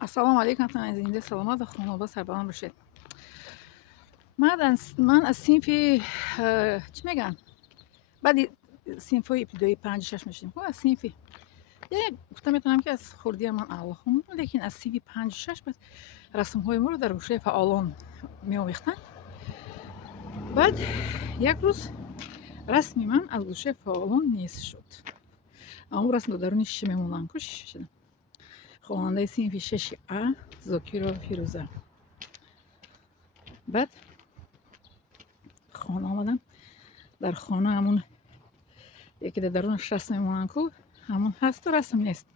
السلام علیکم تمام زنده سلامت و خانواده سربلند باشید. من از صنف چی میگن بعدی صنف های ابتدایی 5-6 میشیم. خب از صنف گفتم میتونم که از خوردی من اعلی خونم، لیکن از صنف 5-6 بعد رسم های ما رو در گوشه فعالان میآمیختن. بعد یک روز رسمی من از گوشه فعالان نیست شد. اما رسم رو درون شش میمونن کش شدم. خواننده صنف 6A زاکیر فیروزه. بعد خانه آمدم. در خانه همون یکی در درونش رسم میمونن کو همون هست و رسم نیست.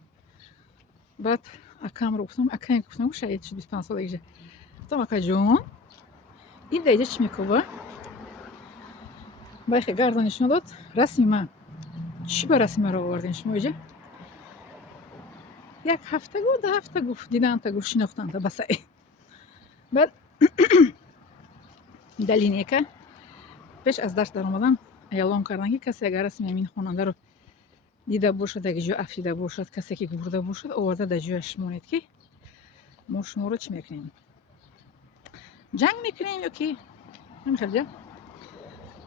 بعد اکام رو گفتم شاید 25 سالگیشه. گفتم اکا جون این دیگه چی میکوبه؟ باید گردنشون داد رسمی من چی با رسمی رو آوردین شما اینجا؟ یک هفته گفت 2 هفته گفت دیدن تا گفت شناختن تا بس. بعد دلیل که پیش از درس در اومدن اعلام کردن که کسی اگر رسمی همین خواننده رو دیده باشد اگه جو افیده باشد کسی که گفته باشد آورده در جوش مونید که ما شما رو چی میکنیم؟ جنگ میکنیم یا کی؟ نمیخواد.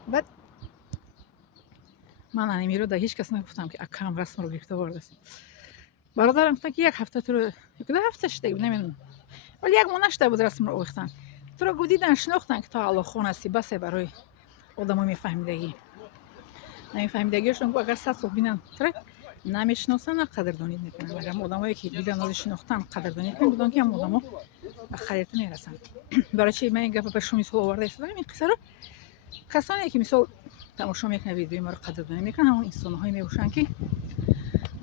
بعد من انیمی رو در هیچ کس نگفتم که اکام رسم رو گرفته وارد است. برادرم گفتن که یک هفته تو رو یک 2 هفته شده بود نمیدونم ولی یک ماه نشده بود رسم رو آویختن تو رو گودیدن شناختن که تا الله خون هستی بس برای آدم ها میفهمیدگی نمیفهمیدگیشون که اگر 100 سال بینن تو نمیشناسن قدردانی میکنن. اگر آدمایی که دیدن از شناختن قدردانی کنن بودن که هم آدما به خیرت میرسن. برای چی من این گپ به شما مثال آورده استفاده این قصه رو کسانی که مثال تماشا میکنن ویدیوی ما رو قدردانی میکنن همون انسان‌هایی میباشن که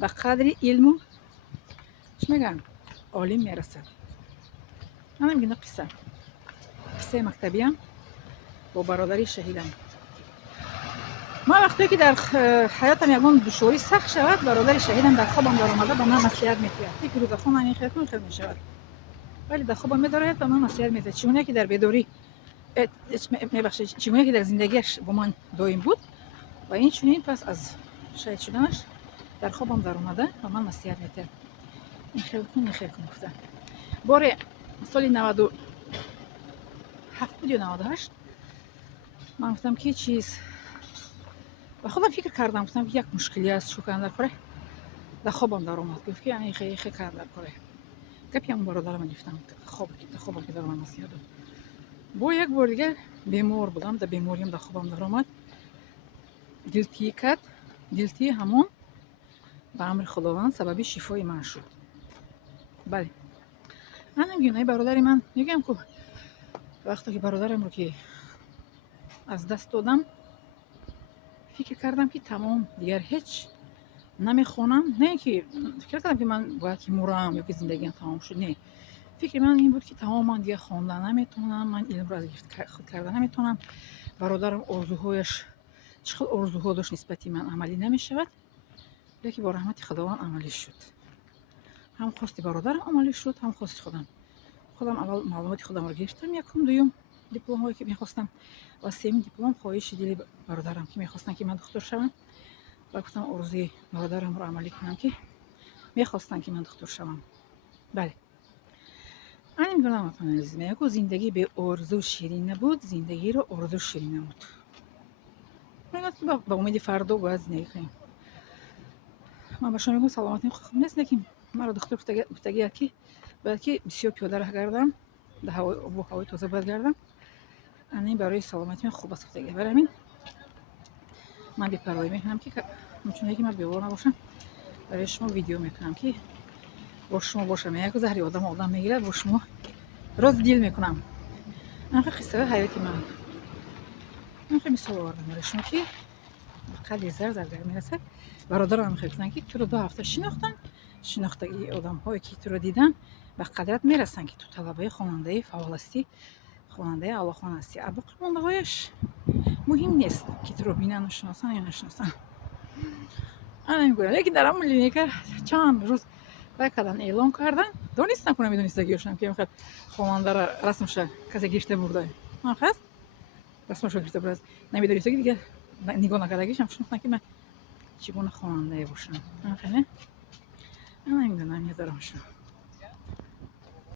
به قدر علم و چی میگن عالم میرسن. من میگم قصه مکتبی هم با برادری شهیدم. ما وقتی که در حیاتم یکم دشواری سخت شود برادر شهیدم در خوابم در اومده به من نصیحت میکنه که روز خون من خیر میشود ولی در خوابم میداره به من نصیحت میده چونه که در بیداری میبخشید چونه که در زندگیش با من دائم بود و این چونین پس از شهید شدنش در خوابم در اومده و من نصیحت میده این خیر کن گفته. باره سال 97 بود یا 98 من گفتم که چیز و خودم فکر کردم گفتم یک مشکلی است شکن در کاره در خوابم در اومد گفت که یعنی خیلی کار در کاره گپی هم برادرم گفتم خوابم که در من نصیحت داد. با یک بار دیگه بیمار بودم در بیماریم در خوابم در اومد دلتی همون به امر خداوند سبب شفای من شد. بله من نمیگم برادری من میگم که وقتی که برادرم رو که از دست دادم فکر کردم که تمام دیگر هیچ نمیخونم نه که فکر کردم که من باید که مرم یا که زندگیم تمام شد نه فکر من این بود که تمام من دیگه خواندن نمیتونم من علم رو از خود کردن نمیتونم برادرم آرزوهایش چقدر آرزوها داشت نسبتی من عملی نمیشود لیکن با رحمت خداوند عملی شد. هم خواست برادرم عملی شد هم خواست خودم اول معلومات خودم رو گرفتم یکم دوم دیپلم هایی که میخواستم و سوم دیپلم خواهش دلی برادرم که میخواستن که من دکتر شوم و گفتم آرزوی برادرم رو عملی کنم که میخواستن که من دکتر شوم. بله من نمیدونم اتون عزیز میگه زندگی به آرزو شیرین نبود زندگی رو آرزو شیرین نبود. میگم با امید فردا باید زندگی کنیم. من به شما میگم سلامتی خوب نیست لیکن مرا دکتر گفتگی کی بلکه بسیار پیاده راه گردم در هوای تازه باید گردم این برای سلامتی من خوب است گفتگی. برای همین من بی‌پروایی میکنم که چون که من بی‌بار نباشم برای شما ویدیو میکنم که با شما باشم یک زهری آدم میگیره با شما راز دیل میکنم. من قصه حیاتی من خیلی مثال آوردم برای شما که قدر زر میرسه. برادرم خیلی گفتن که تو رو 2 هفته شناختگی آدم هایی که تو رو دیدن به قدرت میرسن که تو طلبه خواننده فعال هستی خواننده اعلیخوان هستی. ابو خواننده هایش مهم نیست که تو رو بینن و شناسن یا نشناسن. من نمیگم لیکن در همون لینیه که چند روز کردن اعلام کردن دانست نکنم میدونستگیشم که میخواد خواننده را رسمش کسی گرفته برده من خواست رسمش گرفته برده نمیدونستگی دیگه نگاه نکردگیشم شناختن که من چگونه خواننده باشم. من خیلی من نمیدونم یه دارم شد